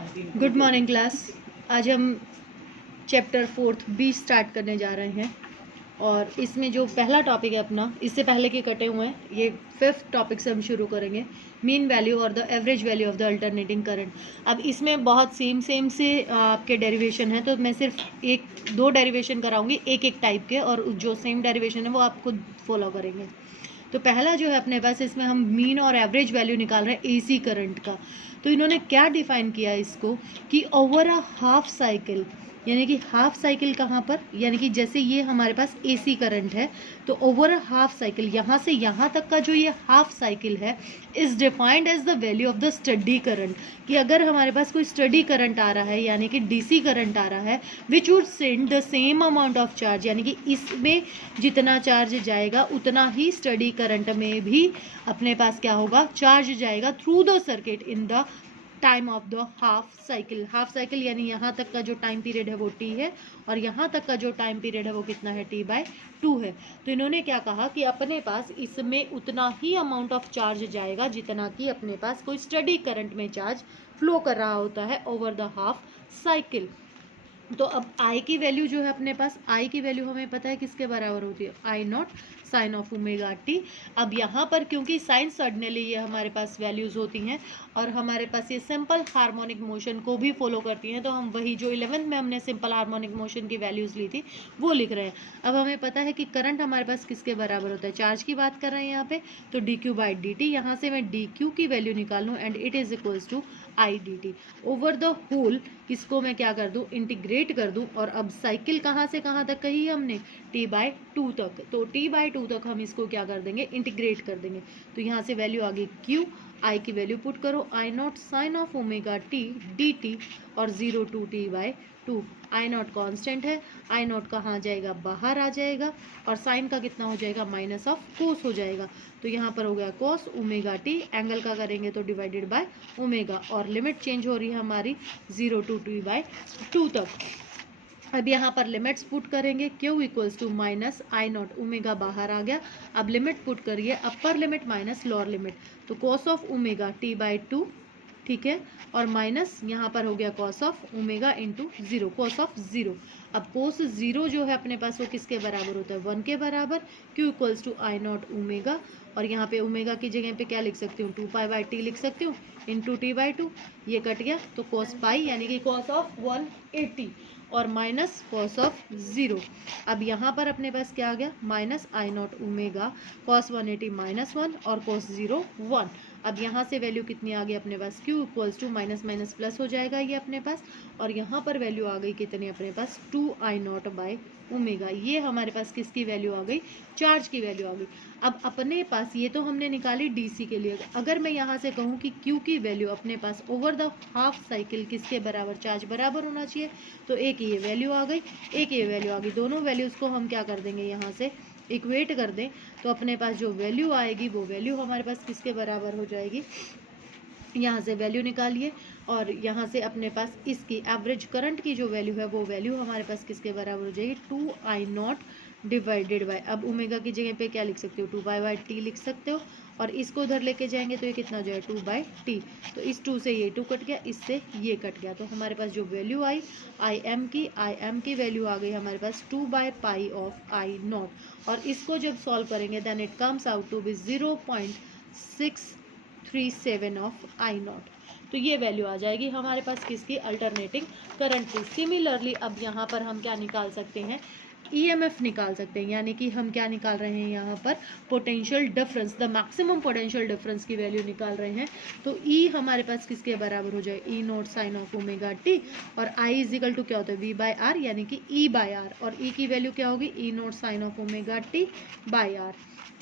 Good morning class. आज हम chapter 4 B start करने जा रहे हैं और इसमें जो पहला टॉपिक है अपना, इससे पहले के कटे हुए हैं, ये 5th टॉपिक से हम शुरू करेंगे, मीन वैल्यू और the average value of the alternating current. अब इसमें बहुत सेम से आपके डेरिवेशन है, तो मैं सिर्फ एक दो डेरिवेशन कराऊंगी एक एक टाइप के, और जो सेम डेरिवेशन है वो आप खुद फॉलो करेंगे। तो पहला जो है अपने पास, इसमें हम मीन और एवरेज वैल्यू निकाल रहे हैं एसी करंट का। तो इन्होंने क्या डिफाइन किया इसको कि ओवर अ हाफ साइकिल, यानी कि हाफ साइकिल कहाँ पर, यानी कि जैसे ये हमारे पास एसी करंट है, तो ओवर अ हाफ साइकिल यहाँ से यहाँ तक का जो ये हाफ साइकिल है is defined as the value of the steady current. कि अगर हमारे पास कोई स्टडी करंट आ रहा है, यानी कि डीसी करंट आ रहा है, which would send the same amount of charge, यानी कि इसमें जितना चार्ज जाएगा उतना ही स्टडी करंट में भी अपने पास क्या होगा, चार्ज जाएगा through the circuit in the time of the half cycle. Half cycle यानी यहाँ तक का जो टाइम पीरियड है वो टी है, और यहाँ तक का जो टाइम पीरियड है वो कितना है, t/2 है। तो इन्होंने क्या कहा कि अपने पास इसमें उतना ही अमाउंट ऑफ चार्ज जाएगा जितना कि अपने पास कोई स्टडी करंट में चार्ज फ्लो कर रहा होता है ओवर द हाफ साइकिल। तो अब I की वैल्यू जो है अपने पास, I की वैल्यू हमें पता है किसके बराबर होती है, I naught sine of omega t. अब यहाँ पर क्योंकि साइंस ऑर्डिनली ये हमारे पास वैल्यूज होती हैं और हमारे पास ये सिंपल हार्मोनिक मोशन को भी फॉलो करती हैं, तो हम वही जो 11th में हमने सिंपल हार्मोनिक मोशन की वैल्यूज ली थी वो लिख रहे हैं। अब हमें पता है कि करंट हमारे पास किसके बराबर होता है, चार्ज की बात कर रहे हैं यहाँ पे, तो dq/dt, यहाँ से मैं dq की वैल्यू निकाल लूँ and it is equals to I/dt over the whole. इसको मैं क्या कर दूं, इंटीग्रेट कर दूं, और अब साइकिल कहाँ से कहाँ तक कही हमने, t/2 तक, तो t/2 तक हम इसको क्या कर देंगे, इंटीग्रेट कर देंगे। तो यहाँ से वैल्यू आ गई q, I की वैल्यू पुट करो, I naught sine of omega t dt, और 0 to t/2। I naught constant है, I नॉट कहाँ जाएगा, बाहर आ जाएगा, और साइन का कितना हो जाएगा, माइनस ऑफ कोस हो जाएगा। तो यहाँ पर हो गया कोस ओमेगा टी, एंगल का करेंगे तो डिवाइडेड बाय ओमेगा, और लिमिट चेंज हो रही है हमारी 0 to t/2 तक। अब यहाँ पर लिमिट्स पुट करेंगे, q equals to minus I naught, omega बाहर आ गया। अब लिमिट पुट करिए, upper limit minus lower limit, तो कॉस ऑफ ओमेगा t/2, ठीक है, और माइनस यहाँ पर हो गया cos of omega into 0, cos of 0। अब कोस 0 जो है अपने पास वो किसके बराबर होता है, 1 के बराबर। q equals to I naught omega, और यहाँ पे ओमेगा की जगह पे क्या लिख सकती हूँ, 2π/t लिख सकती हूँ, इंटू t/2, ये कट गया तो cos पाई, यानी कि cos ऑफ 180 और माइनस कॉस ऑफ 0। अब यहाँ पर अपने पास क्या आ गया, minus I naught omega cos 180 -1 और cos 0 1। अब यहाँ से वैल्यू कितनी आ गई अपने पास, q equals to minus minus plus हो जाएगा ये अपने पास, और यहाँ पर वैल्यू आ गई कितनी अपने पास, 2I0/ओमेगा। ये हमारे पास किसकी वैल्यू आ गई, चार्ज की वैल्यू आ गई। अब अपने पास ये तो हमने निकाली डीसी के लिए, अगर मैं यहाँ से कहूँ कि q की वैल्यू अपने पास ओवर द हाफ साइकिल किसके बराबर, चार्ज बराबर होना चाहिए, तो एक ये वैल्यू आ गई, एक ये वैल्यू आ गई, दोनों वैल्यूज़ को हम क्या कर देंगे, यहाँ से इक्वेट कर दें, तो अपने पास जो वैल्यू आएगी वो वैल्यू हमारे पास किसके बराबर हो जाएगी, यहाँ से वैल्यू निकालिए, और यहाँ से अपने पास इसकी एवरेज करंट की जो वैल्यू है वो वैल्यू हमारे पास किसके बराबर हो जाएगी, 2I0 डिवाइडेड बाय, अब ओमेगा की जगह पे क्या लिख सकते हो, 2π/t लिख सकते हो, और इसको उधर लेके जाएंगे तो ये कितना हो जाएगा, 2/t। तो इस 2 से ये 2 कट गया, इससे ये कट गया, तो हमारे पास जो वैल्यू आई I m की वैल्यू आ गई हमारे पास 2/π ऑफ I0, और इसको जब सॉल्व करेंगे then it comes out to be 0.637 of I0। तो ये वैल्यू आ जाएगी हमारे पास किसकी, अल्टरनेटिंग करंट की। सिमिलरली अब यहाँ पर हम क्या निकाल सकते हैं, EMF निकाल सकते हैं, यानी कि हम क्या निकाल रहे हैं यहाँ पर, potential difference, the maximum potential difference की वैल्यू निकाल रहे हैं। तो E हमारे पास किसके बराबर हो जाए, E naught sine of omega t, और I इजिकल टू क्या होता है, V/R, यानी कि E/R, और E की वैल्यू क्या होगी, E naught sine of omega t/R,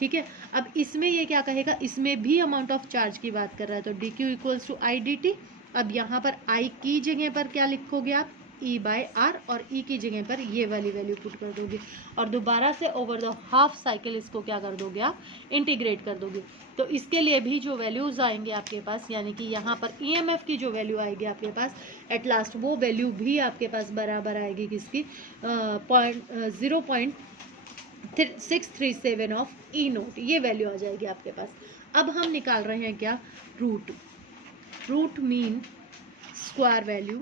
ठीक है। अब इसमें ये क्या कहेगा, इसमें भी अमाउंट ऑफ चार्ज की बात कर रहा है, तो dq इक्वल्स टू I/dt। अब यहाँ पर I की जगह पर क्या लिखोगे आप, E/R, और E की जगह पर ये वाली वैल्यू पुट कर दोगे, और दोबारा से ओवर द हाफ साइकिल इसको क्या कर दोगे आप, इंटीग्रेट कर दोगे। तो इसके लिए भी जो वैल्यूज आएंगे आपके पास, यानी कि यहाँ पर EMF की जो वैल्यू आएगी आपके पास एट लास्ट, वो वैल्यू भी आपके पास बराबर आएगी किसकी, 0.637 ऑफ E0, ये वैल्यू आ जाएगी आपके पास। अब हम निकाल रहे हैं क्या, root mean square value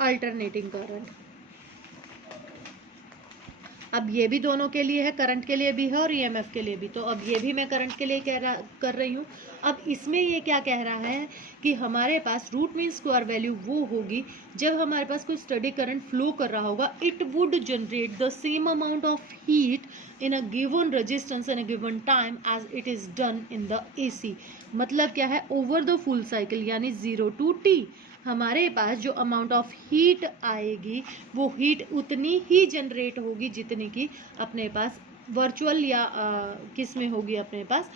alternating current. अब ये भी दोनों के लिए है, करंट के लिए भी है और ईएमएफ के लिए भी। तो अब ये भी मैं करंट के लिए कर रही हूँ। अब इसमें ये क्या कह रहा है कि हमारे पास रूट मीन स्क्वायर वैल्यू वो होगी जब हमारे पास कोई स्टडी करंट फ्लो कर रहा होगा, it would generate the same amount of heat in a given resistance in a given time as it is done in the AC. मतलब क्या है, ओवर द फुल साइकिल यानी 0 to t हमारे पास जो amount of heat आएगी वो heat उतनी ही generate होगी जितनी की अपने पास वर्चुअल या किस में होगी, अपने पास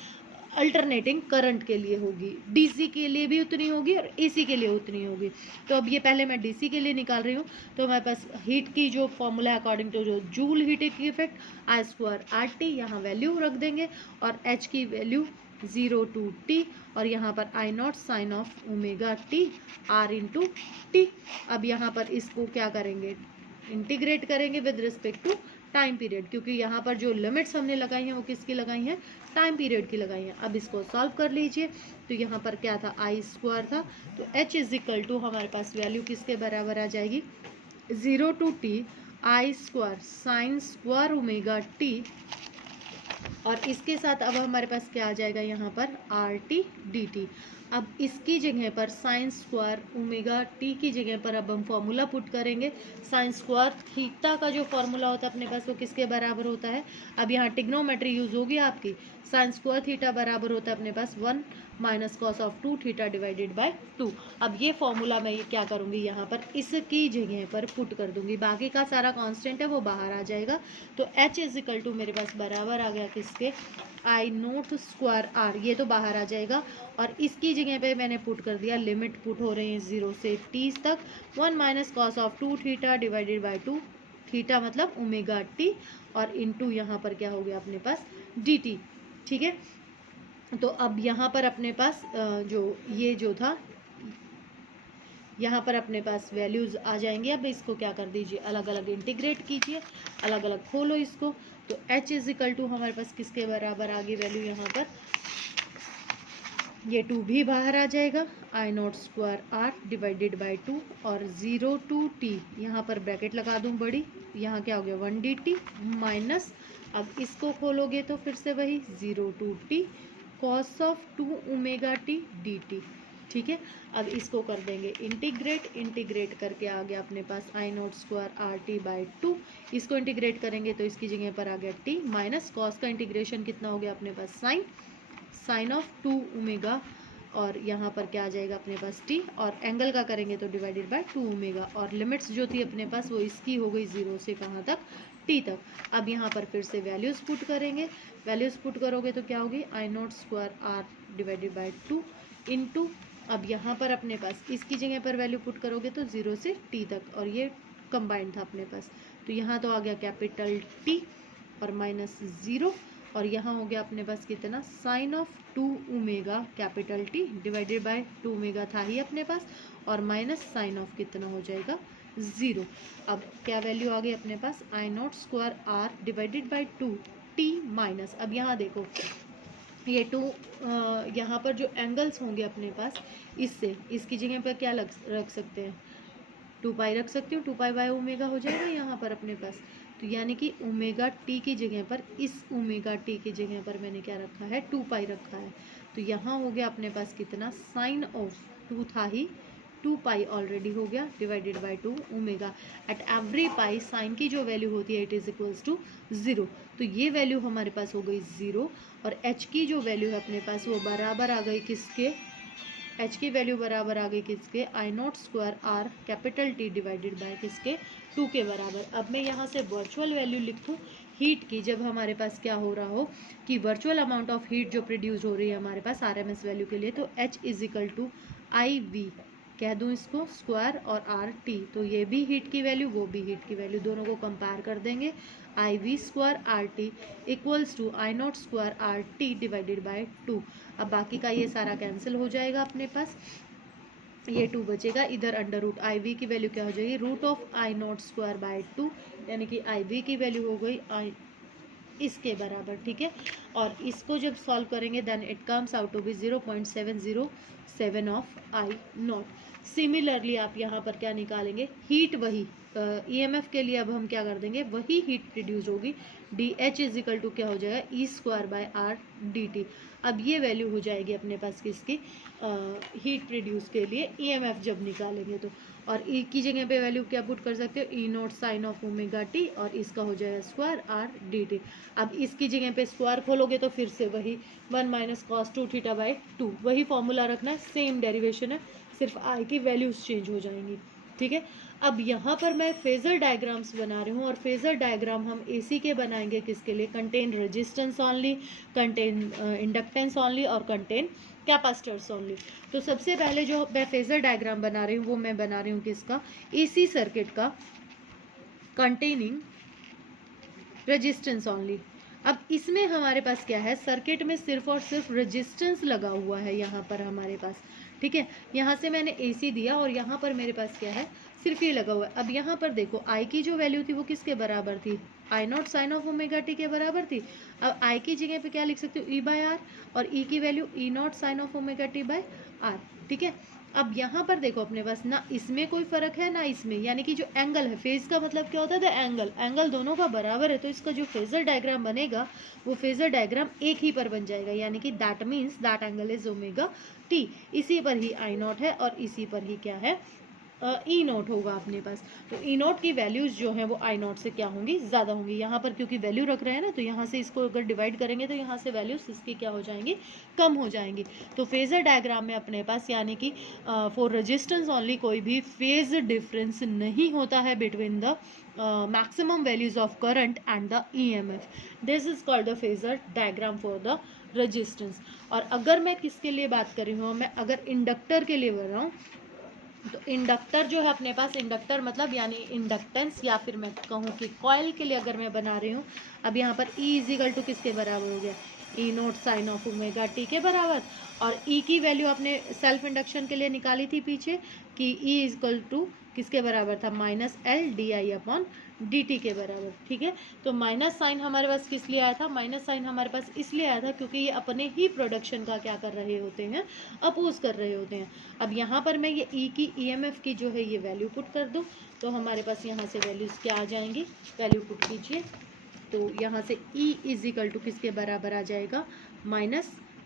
अल्टरनेटिंग करंट के लिए होगी। डीसी के लिए भी उतनी होगी और एसी के लिए उतनी होगी। तो अब ये पहले मैं डीसी के लिए निकाल रही हूँ। तो हमारे पास हीट की जो फॉर्मूला है अकॉर्डिंग टू जो जूल हीट इफेक्ट, आई स्क्वायर आर टी यहाँ वैल्यू रख देंगे और एच की वैल्यू 0 to t और यहाँ पर I naught sine of omega t R into t. अब यहाँ पर इसको क्या करेंगे, इंटीग्रेट करेंगे with respect to time period, क्योंकि यहाँ पर जो लिमिट्स हमने लगाई हैं वो किसकी लगाई हैं, टाइम पीरियड की लगाई हैं। अब इसको सॉल्व कर लीजिए। तो यहाँ पर क्या था, आई स्क्वायर था, तो एच इज इक्वल टू हमारे पास वैल्यू किसके बराबर आ जाएगी, 0 to t I square sine square omega t और इसके साथ अब हमारे पास क्या आ जाएगा यहाँ पर आर टी डी टी। अब इसकी जगह पर साइन स्क्वायर ओमेगा टी की जगह पर अब हम फॉर्मूला पुट करेंगे। साइन स्क्वायर थीटा का जो फॉर्मूला होता है अपने पास वो किसके बराबर होता है, अब यहाँ टिग्नोमेट्री यूज होगी आपकी। साइन स्क्वायर थीटा बराबर होता है अपने पास 1 minus cos of 2 theta divided by 2। अब ये फॉर्मूला मैं ये क्या करूँगी, यहाँ पर इसकी जगह पर पुट कर दूंगी, बाकी का सारा कांस्टेंट है वो बाहर आ जाएगा। तो एच इज इक्वल टू मेरे पास बराबर आ गया किसके, आई नोट स्क्वायर आर, ये तो बाहर आ जाएगा और इसकी जगह पे मैंने पुट कर दिया, लिमिट पुट हो रही है 0 से t तक, 1 minus cos of 2 theta divided by 2, theta मतलब ओमेगा टी और इनटू यहाँ पर क्या हो गया अपने पास डी टी। ठीक है, तो अब यहाँ पर अपने पास जो ये जो था यहाँ पर अपने पास वैल्यूज़ आ जाएंगी। अब इसको क्या कर दीजिए, अलग अलग इंटीग्रेट कीजिए, अलग अलग खोलो इसको। तो h इज इक्वल टू हमारे पास किसके बराबर आ गई वैल्यू, यहाँ पर ये 2 भी बाहर आ जाएगा, I naught square R divided by 2 और 0 to t, यहाँ पर ब्रैकेट लगा दूँ बड़ी, यहाँ क्या हो गया 1 dt माइनस, अब इसको खोलोगे तो फिर से वही 0 to t cos of 2 omega t d T. ठीक है, अब इसको कर देंगे इंटीग्रेट करके आ गया अपने पास I naught square R t by 2। इसको इंटीग्रेट करेंगे तो इसकी जगह पर आ गया टी माइनस कॉस का इंटीग्रेशन कितना हो गया अपने पास साइन ऑफ 2 ओमेगा और यहाँ पर क्या आ जाएगा अपने पास टी और एंगल का करेंगे तो डिवाइडेड बाय 2 ओमेगा और लिमिट्स जो थी अपने पास वो इसकी हो गई 0 से कहाँ तक, टी तक। अब यहाँ पर फिर से वैल्यूज़ पुट करेंगे, वैल्यूज़ पुट करोगे तो क्या होगी I naught square R divided by 2 into, अब यहाँ पर अपने पास इसकी जगह पर वैल्यू पुट करोगे तो 0 से t तक और ये कंबाइंड था अपने पास। तो यहाँ तो आ गया कैपिटल T और माइनस 0 और यहाँ हो गया अपने पास कितना sine of 2 omega capital T divided by 2 omega था ही अपने पास और माइनस साइन ऑफ कितना हो जाएगा 0। अब क्या वैल्यू आ गई अपने पास I naught square R divided by 2 t minus, अब यहाँ देखो ये 2 यहाँ पर जो एंगल्स होंगे अपने पास इससे इसकी जगह पर क्या रख सकते हैं, 2 पाई रख सकती हूँ, 2 पाई बाय ओमेगा हो जाएगा यहाँ पर अपने पास। तो यानी कि ओमेगा टी की जगह पर इस ओमेगा टी की जगह पर मैंने क्या रखा है 2 पाई रखा है। तो यहाँ हो गया अपने पास कितना साइन ऑफ 2 था ही 2 पाई ऑलरेडी हो गया divided by 2 omega. At every pi sine की जो वैल्यू होती है इट इज इक्वल्स टू 0। तो ये वैल्यू हमारे पास हो गई 0 और h की जो वैल्यू है अपने पास वो बराबर आ गई किसके, h की वैल्यू बराबर आ गई किसके I naught square R capital T divided by किसके 2 के बराबर। अब मैं यहाँ से वर्चुअल वैल्यू लिख दूँ हीट की, जब हमारे पास क्या हो रहा हो कि वर्चुअल अमाउंट ऑफ हीट जो प्रोड्यूस हो रही है हमारे पास RMS वैल्यू के लिए, तो h is equal to I V कह दूँ इसको स्क्वायर और आर टी, तो ये भी हीट की वैल्यू वो भी हीट की वैल्यू, दोनों को कंपेयर कर देंगे। I V square R t equals to I naught square R t divided by 2। अब बाकी का ये सारा कैंसिल हो जाएगा अपने पास, ये 2 बचेगा, इधर अंडर रूट आई वी की वैल्यू क्या हो जाएगी root of I naught square by 2, यानी कि आई वी की वैल्यू हो गई आई इसके बराबर, ठीक है। और इसको जब सॉल्व करेंगे then it comes out to be 0.707 of I naught. Similarly आप यहाँ पर क्या निकालेंगे, हीट वही ईएमएफ के लिए अब हम क्या कर देंगे, वही हीट प्रोड्यूस होगी, d h is equal to क्या हो जाएगा, E square by R d t. अब ये वैल्यू हो जाएगी अपने पास किसकी, हीट प्रोड्यूस के लिए ईएमएफ जब निकालेंगे तो। और ई की जगह पे वैल्यू क्या पुट कर सकते हो, E naught sine of omega t, और इसका हो जाएगा स्क्वायर आर डी टी। अब इसकी जगह पे स्क्वायर खोलोगे तो फिर से वही 1 माइनस कॉस 2 थीटा बाई 2, वही फॉर्मूला रखना है, सेम डेरिवेशन है, सिर्फ आई की वैल्यूज चेंज हो जाएंगी, ठीक है। अब यहाँ पर मैं फेजर डायग्राम्स बना रही हूँ, और फेजर डायग्राम हम एसी के बनाएंगे किसके लिए, contain resistance only, contain inductance only, और कंटेन कैपेसिटर्स ओनली। तो सबसे पहले जो मैं फेजर डायग्राम बना रही हूँ वो मैं बना रही हूँ किसका, एसी सर्किट का, कंटेनिंग रेजिस्टेंस ओनली। अब इसमें हमारे पास क्या है, सर्किट में सिर्फ और सिर्फ रेजिस्टेंस लगा हुआ है यहाँ पर हमारे पास, ठीक है। यहाँ से मैंने एसी दिया और यहाँ पर मेरे पास क्या है, सिर्फ ये लगा हुआ है। अब यहाँ पर देखो आई की जो वैल्यू थी वो किसके बराबर थी, I naught sine of omega t के बराबर थी। अब आई की जगह पे क्या लिख सकते हो, ई बाय आर, और ई की value E naught sine of omega t by R, ठीक है। अब यहाँ पर देखो अपने पास ना इसमें कोई फर्क है ना इसमें, यानी कि जो एंगल है, फेज का मतलब क्या होता है, द एंगल दोनों का बराबर है, तो इसका जो फेजर डायग्राम बनेगा वो फेजर डायग्राम एक ही पर बन जाएगा, यानी कि that means that angle is omega T. इसी पर ही आई नॉट है और इसी पर ही क्या है, ई नोट होगा अपने पास। तो ई नोट की वैल्यूज जो हैं वो आई नोट से क्या होंगी, ज़्यादा होंगी। यहाँ पर क्योंकि वैल्यू रख रहे हैं ना, तो यहाँ से इसको अगर डिवाइड करेंगे तो यहाँ से वैल्यूज इसकी क्या हो जाएंगी, कम हो जाएंगी। तो फेजर डायग्राम में अपने पास यानी कि फॉर रेजिस्टेंस ओनली कोई भी फेज डिफरेंस नहीं होता है between the maximum values of current and the EMF. This is called the phasor diagram for the resistance. और अगर मैं किसके लिए बात कर रही हूँ, मैं अगर इंडक्टर के लिए बोल रहा हूँ, तो इंडक्टर जो है अपने पास, इंडक्टर मतलब यानी इंडक्टेंस, या फिर मैं कहूँ कि कॉइल के लिए अगर मैं बना रही हूँ, अब यहाँ पर E इजिकल टू किसके बराबर हो गया, E naught sine of omega t के बराबर। और E की वैल्यू आपने सेल्फ इंडक्शन के लिए निकाली थी पीछे कि E इजिकल टू किसके बराबर था, minus L d I upon d T के बराबर, ठीक है। तो माइनस साइन हमारे पास किस लिए आया था, माइनस साइन हमारे पास इसलिए आया था क्योंकि ये अपने ही प्रोडक्शन का क्या कर रहे होते हैं, अपोज कर रहे होते हैं। अब यहाँ पर मैं ये ई की ईएमएफ की जो है ये वैल्यू पुट कर दूँ, तो हमारे पास यहाँ से वैल्यूज क्या आ जाएंगी, वैल्यू पुट कीजिए, तो यहाँ से E इजिकल टू किसके बराबर आ जाएगा,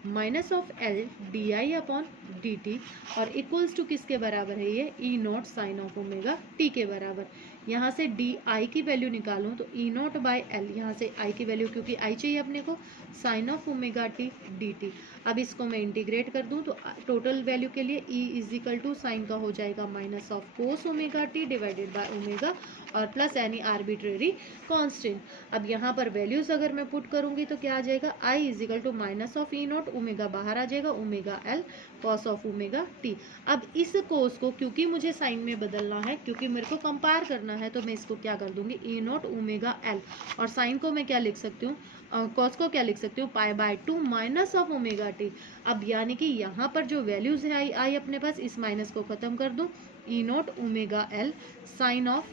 minus of L d I upon d t, और इक्वल्स टू किसके बराबर है ये, E naught sine of omega t के बराबर। यहाँ से डी आई की वैल्यू निकालूँ तो ई नॉट बाई एल, यहाँ से आई की वैल्यू क्योंकि आई चाहिए अपने को, sine of omega t d t. अब इसको मैं इंटीग्रेट कर दूँ तो टोटल वैल्यू के लिए E इजिकल टू साइन का हो जाएगा minus of cos omega T divided by omega, और प्लस एनी आर्बिट्रेरी कांस्टेंट। अब यहाँ पर वैल्यूज अगर मैं पुट करूंगी तो क्या आ जाएगा, I equal to minus of E naught, omega बाहर आ जाएगा, omega L cos of omega t. अब इस कोस को क्योंकि मुझे साइन में बदलना है, क्योंकि मेरे को कंपेयर करना है, तो मैं इसको क्या कर दूंगी, ई नॉट ओमेगा एल, और साइन को मैं क्या लिख सकती हूँ, कॉस को क्या लिख सकती हूँ, पाई by 2 minus of omega t. अब यानी कि यहाँ पर जो वैल्यूज है आई अपने पास, इस माइनस को खत्म कर दूँ, E naught omega L sine of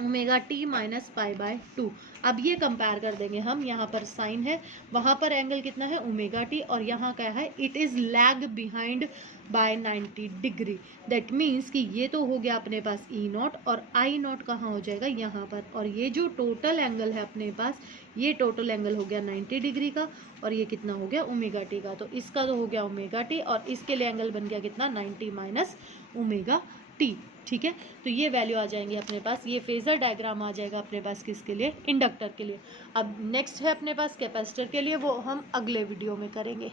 omega t minus pi by 2। अब ये कंपेयर कर देंगे हम, यहाँ पर साइन है, वहाँ पर एंगल कितना है, ओमेगा टी, और यहाँ क्या है, it is lag behind by 90 degree. That means कि ये तो हो गया अपने पास ई नॉट, और आई नॉट कहाँ हो जाएगा, यहाँ पर। और ये जो टोटल एंगल है अपने पास, ये टोटल एंगल हो गया 90 डिग्री का, और ये कितना हो गया, ओमेगा टी का। तो इसका तो हो गया ओमेगा टी, और इसके लिए एंगल बन गया कितना, 90 माइनस ओमेगा टी, ठीक है। तो ये वैल्यू आ जाएंगी अपने पास, ये फेजर डायग्राम आ जाएगा अपने पास किसके लिए, इंडक्टर के लिए। अब नेक्स्ट है अपने पास कैपेसिटर के लिए, वो हम अगले वीडियो में करेंगे।